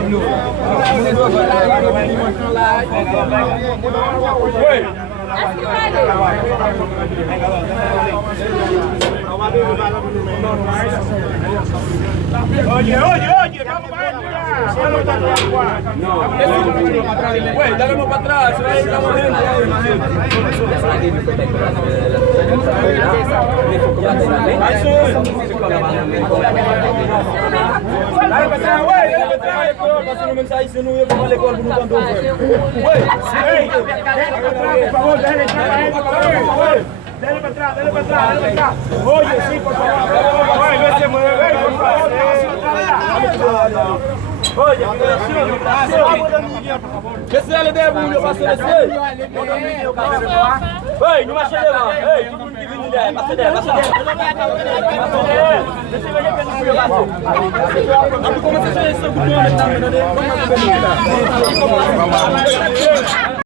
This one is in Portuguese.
Alô? Oye, vamos para Güey, dale para atrás, se va a ir la Dale para atrás, güey, dale para atrás. Pasa un mensaje, si no, yo pongo el gol, no tanto. Güey, por favor, déjale entrar a él, por favor. Dale para atrás, dale para atrás, dale para atrás. Oye, sí, por favor. No se mueve, por favor. Oye, que se dale de bulho, passa de ser. Ei, não vai levar. Ei, todo mundo que vem de ideia, passa de, passa de. Deixa eu ver que ele vai passar. Não começa a ser isso, o que tu vai estar vendo ali.